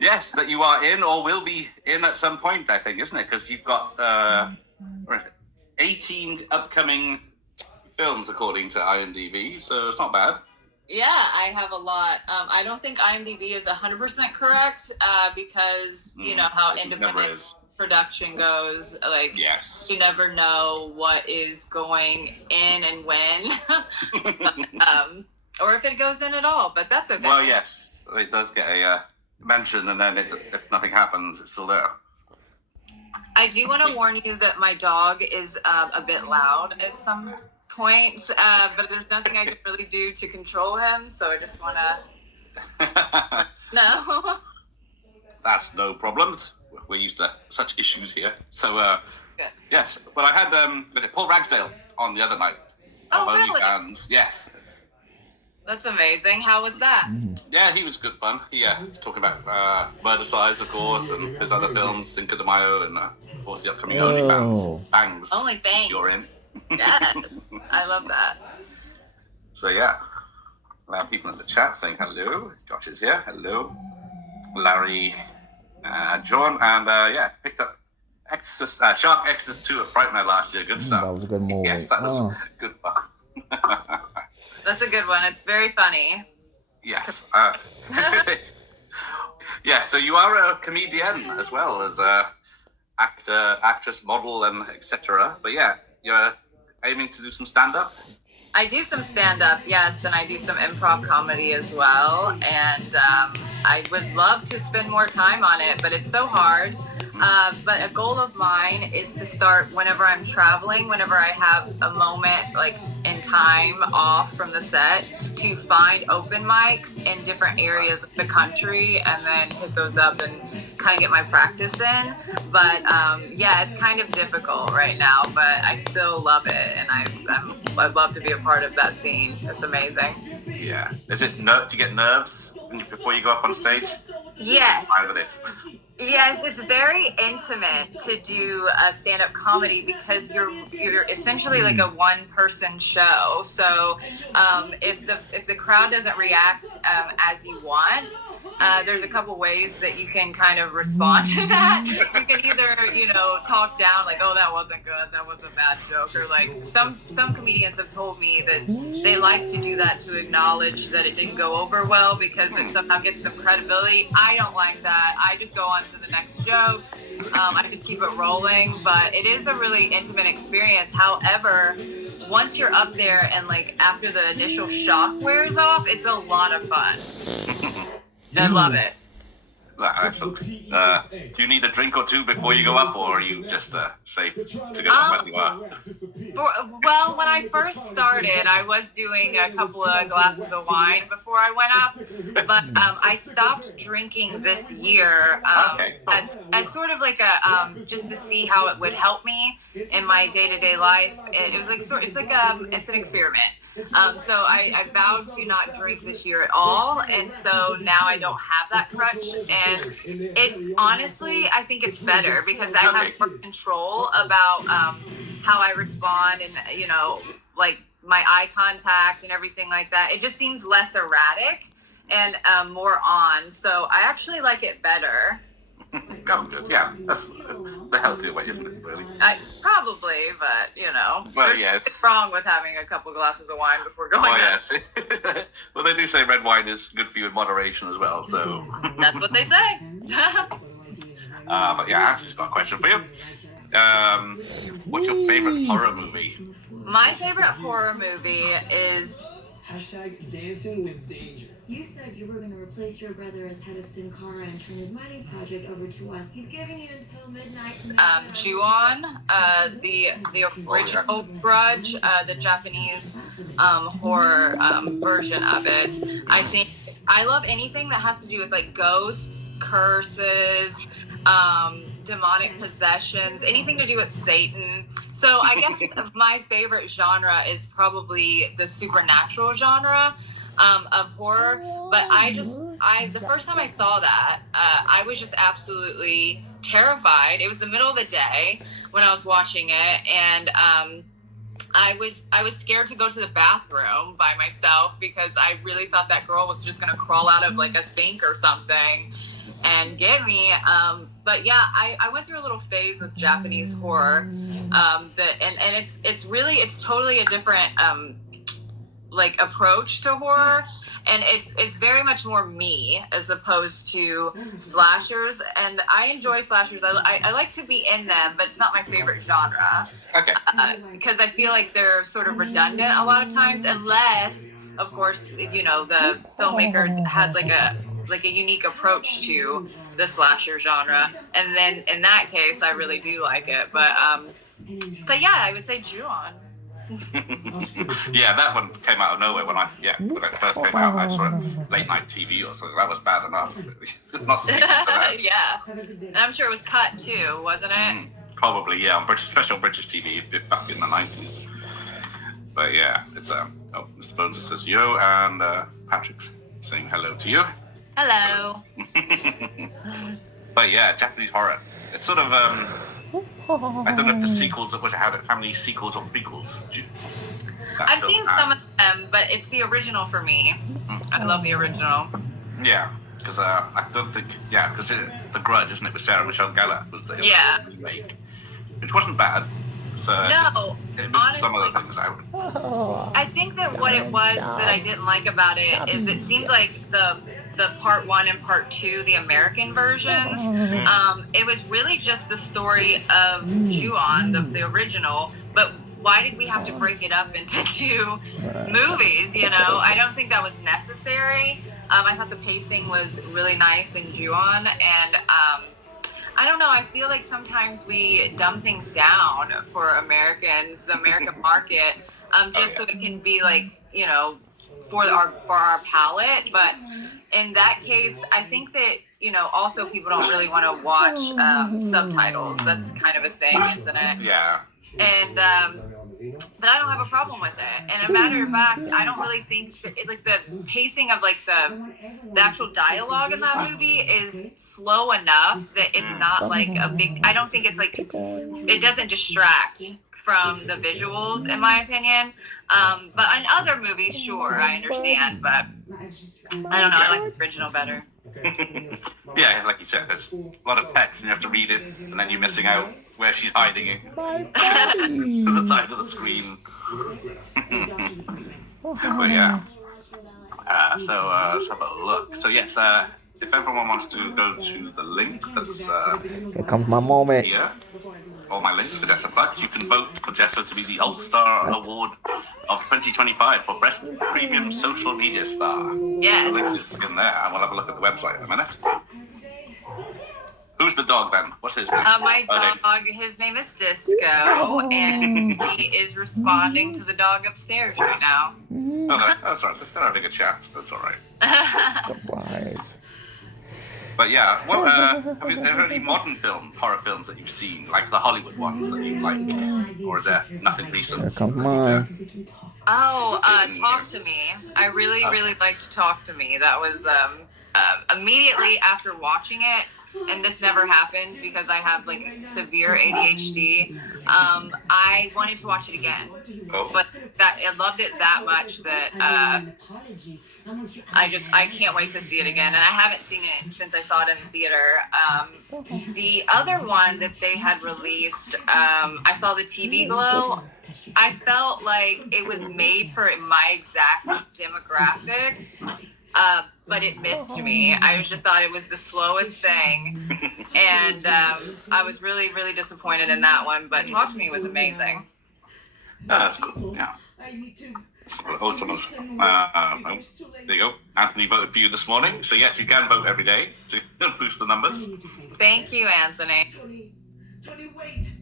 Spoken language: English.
Yes, that you are in or will be in at some point, I think, isn't it? Because you've got 18 upcoming films according to IMDb, so it's not bad. Yeah, I have a lot. I don't think IMDb is 100% correct because you know how independent production goes. Like, yes, you never know what is going in and when, or if it goes in at all. But that's okay. Well, yes, it does get a mention, and then if nothing happens, it's still there. I do want to warn you that my dog is a bit loud at some points, but there's nothing I can really do to control him, so I just want to... No. That's no problems. We're used to such issues here. So, yes. Well, I had Paul Ragsdale on the other night. Oh, really? Yes. That's amazing. How was that? Yeah, he was good fun. He talking about Murder Size, of course, and his other films, Cinco de Mayo, and of course the upcoming Bangs. OnlyFans. You're in. Yeah, I love that. So yeah, we have people in the chat saying hello. Josh is here. Hello, Larry, John, and picked up Shark Exorcist 2 at Fright Night last year. Good stuff. That was a good movie. Yes, that was good fun. That's a good one. It's very funny. Yes. Yeah, so you are a comedian as well as actor, actress, model, and etc. But yeah, you're aiming to do some stand-up? I do some stand-up, yes, and I do some improv comedy as well. And I would love to spend more time on it, but it's so hard. But a goal of mine is to start whenever I'm traveling, whenever I have a moment like in time off from the set, to find open mics in different areas of the country and then hit those up and kind of get my practice in. But yeah, it's kind of difficult right now, but I still love it, and I'd love to be a part of that scene. It's amazing. Yeah. Is it do you get nerves before you go up on stage? Yes. Fine with it. Yes, it's very intimate to do a stand-up comedy because you're essentially like a one-person show. So if the crowd doesn't react as you want, there's a couple ways that you can kind of respond to that. You can either talk down like, oh, that wasn't good, that was a bad joke, or like some comedians have told me that they like to do that to acknowledge that it didn't go over well because it somehow gets them credibility. I don't like that. I just go on to the next joke. I just keep it rolling, but it is a really intimate experience. However, once you're up there and like after the initial shock wears off, it's a lot of fun. I love it. Excellent. Do you need a drink or two before you go up, or are you just safe to go up as you are? Well, when I first started, I was doing a couple of glasses of wine before I went up, but I stopped drinking this year as sort of like a just to see how it would help me in my day-to-day life. It was like it's an experiment. So I vowed to not drink this year at all, and so now I don't have that crutch, and it's honestly, I think it's better because I have more control about how I respond and like my eye contact and everything like that. It just seems less erratic and more on, so I actually like it better. Oh, good. Yeah, that's the healthier way, isn't it, really? Probably, but, there's nothing wrong with having a couple glasses of wine before going out. Yes. Well, they do say red wine is good for you in moderation as well, so... That's what they say. But yeah, Answer's got a question for you. What's your favorite horror movie? My favorite horror movie is... #Dancing with Danger. You said you were going to replace your brother as head of Sincara and turn his mining project over to us. He's giving you until midnight to Ju-on, the original Grudge, the Japanese horror version of it. I think I love anything that has to do with like ghosts, curses, demonic possessions, anything to do with Satan. So I guess my favorite genre is probably the supernatural genre of horror. But the first time I saw that, I was just absolutely terrified. It was the middle of the day when I was watching it, and I was scared to go to the bathroom by myself because I really thought that girl was just going to crawl out of like a sink or something. and get me. But yeah, I went through a little phase with Japanese horror. It's totally a different like approach to horror, and it's very much more me as opposed to slashers. And I enjoy slashers. I like to be in them, but it's not my favorite genre. Okay. Because I feel like they're sort of redundant a lot of times, unless, of course, you know, the filmmaker has like a unique approach to the slasher genre, and then in that case, I really do like it. But yeah, I would say Ju-on. Yeah, that one came out of nowhere when it first came out. I saw it late night TV or something. That was bad enough. Not speaking to that. Yeah, and I'm sure it was cut too, wasn't it? Probably, yeah, on special British TV back in the 90s. But yeah, it's Mr. Bones says yo, and Patrick's saying hello to you. Hello. But yeah, Japanese horror. It's sort of I don't know if the sequels how many sequels or prequels. I've seen some of them, but it's the original for me. I love the original. Yeah, because I don't think because The Grudge, isn't it, with Sarah Michelle Gellar was the remake, which wasn't bad. So it missed some of the things out. I think that what it was that I didn't like about it is it seemed like the part 1 and part 2, the American versions, it was really just the story of Ju-on, the original, but why did we have to break it up into 2 movies, you know? I don't think that was necessary. I thought the pacing was really nice in Ju-on, and I don't know, I feel like sometimes we dumb things down for Americans, the American market, so it can be like, you know, for our palate. But in that case, I think that, you know, also people don't really want to watch subtitles. That's kind of a thing, isn't it? Yeah. And but I don't have a problem with it. And a matter of fact, I don't really think that like the pacing of like the actual dialogue in that movie is slow enough that it's not like a big. I don't think it's like it doesn't distract from the visuals, in my opinion. But in other movies, sure, I understand, but I don't know. I like the original better. Yeah, like you said, there's a lot of text and you have to read it, and then you're missing out where she's hiding it to the side of the screen. But yeah. So let's have a look. So yes, if everyone wants to go to the link that's Here comes my moment. here, all my links for Jessa Plugs, you can vote for Jessa to be the All-Star Award of 2025 for Best Premium Social Media Star. Yes. The link is in there, and we'll have a look at the website in a minute. Who's the dog then? What's his name? My dog, his name is Disco, and he is responding to the dog upstairs right now. Oh, that's all right. They're having a chat. That's all right. Goodbye. But yeah, well, are there any modern horror films that you've seen, like the Hollywood ones that you like, or is there nothing recent? Here comes mine. Talk to Me. I really liked Talk to Me. That was immediately after watching it, and this never happens because I have like severe ADHD. I wanted to watch it again, but I loved it that much that I can't wait to see it again, and I haven't seen it since I saw it in the theater. The other one that they had released, I saw the TV Glow. I felt like it was made for my exact demographic. But it missed me. I just thought it was the slowest thing, and I was really disappointed in that one. But Talk to Me was amazing. That's cool. Yeah. Oh, someone's. There you go. Anthony voted for you this morning, so yes, you can vote every day to boost the numbers. Thank you, Anthony. Tony, wait.